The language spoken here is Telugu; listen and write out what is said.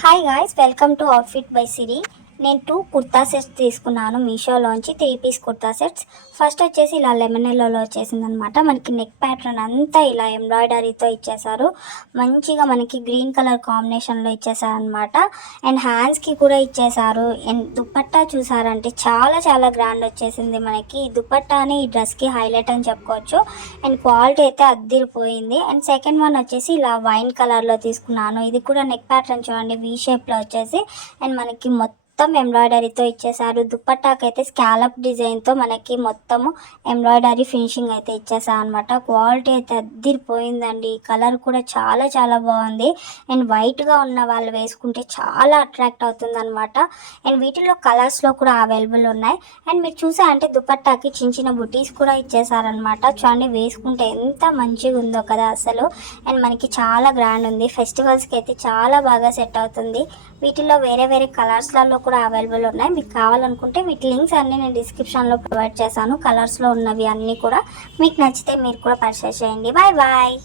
Hi guys, welcome to outfit by Siri. నేను 2 కుర్తా సెట్స్ తీసుకున్నాను మీషోలోంచి. 3 పీస్ కుర్తా సెట్స్. ఫస్ట్ వచ్చేసి ఇలా లెమన్ ఎల్లోలో వచ్చేసిందనమాట. మనకి నెక్ ప్యాటర్న్ అంతా ఇలా ఎంబ్రాయిడరీతో ఇచ్చేసారు. మంచిగా మనకి గ్రీన్ కలర్ కాంబినేషన్లో ఇచ్చేసారనమాట. అండ్ హ్యాండ్స్కి కూడా ఇచ్చేసారు. అండ్ దుపట్టా చూసారంటే చాలా చాలా గ్రాండ్ వచ్చేసింది మనకి. ఈ దుపట్టాని ఈ డ్రెస్కి హైలైట్ అని చెప్పుకోవచ్చు. అండ్ క్వాలిటీ అయితే అద్దిరిపోయింది. అండ్ సెకండ్ వన్ వచ్చేసి ఇలా వైన్ కలర్లో తీసుకున్నాను. ఇది కూడా నెక్ ప్యాటర్న్ చూడండి, వీ షేప్లో వచ్చేసి అండ్ మనకి మొత్తం ఎంబ్రాయిడరీతో ఇచ్చేసారు. దుపట్టాకి అయితే స్కాలప్ డిజైన్తో మనకి మొత్తము ఎంబ్రాయిడరీ ఫినిషింగ్ అయితే ఇచ్చేసారు అనమాట. క్వాలిటీ అయితే అద్దిరిపోయిందండి. కలర్ కూడా చాలా చాలా బాగుంది. అండ్ వైట్గా ఉన్న వాళ్ళు వేసుకుంటే చాలా అట్రాక్ట్ అవుతుంది అనమాట. అండ్ వీటిలో కలర్స్లో కూడా అవైలబుల్ ఉన్నాయి. అండ్ మీరు చూసారంటే దుపట్టాకి చిన్న చిన్న బుటీస్ కూడా ఇచ్చేసారనమాట. చూడండి, వేసుకుంటే ఎంత మంచిగా ఉందో కదా అసలు. అండ్ మనకి చాలా గ్రాండ్ ఉంది. ఫెస్టివల్స్కి అయితే చాలా బాగా సెట్ అవుతుంది. వీటిలో వేరే వేరే కలర్స్లలో కూడా అవైలబుల్ ఉన్నాయి. మీకు కావాలనుకుంటే వీటి లింక్స్ అన్నీ నేను డిస్క్రిప్షన్లో ప్రొవైడ్ చేశాను. కలర్స్లో ఉన్నవి అన్నీ కూడా మీకు నచ్చితే మీరు కూడా పర్చేస్ చేయండి. Bye bye.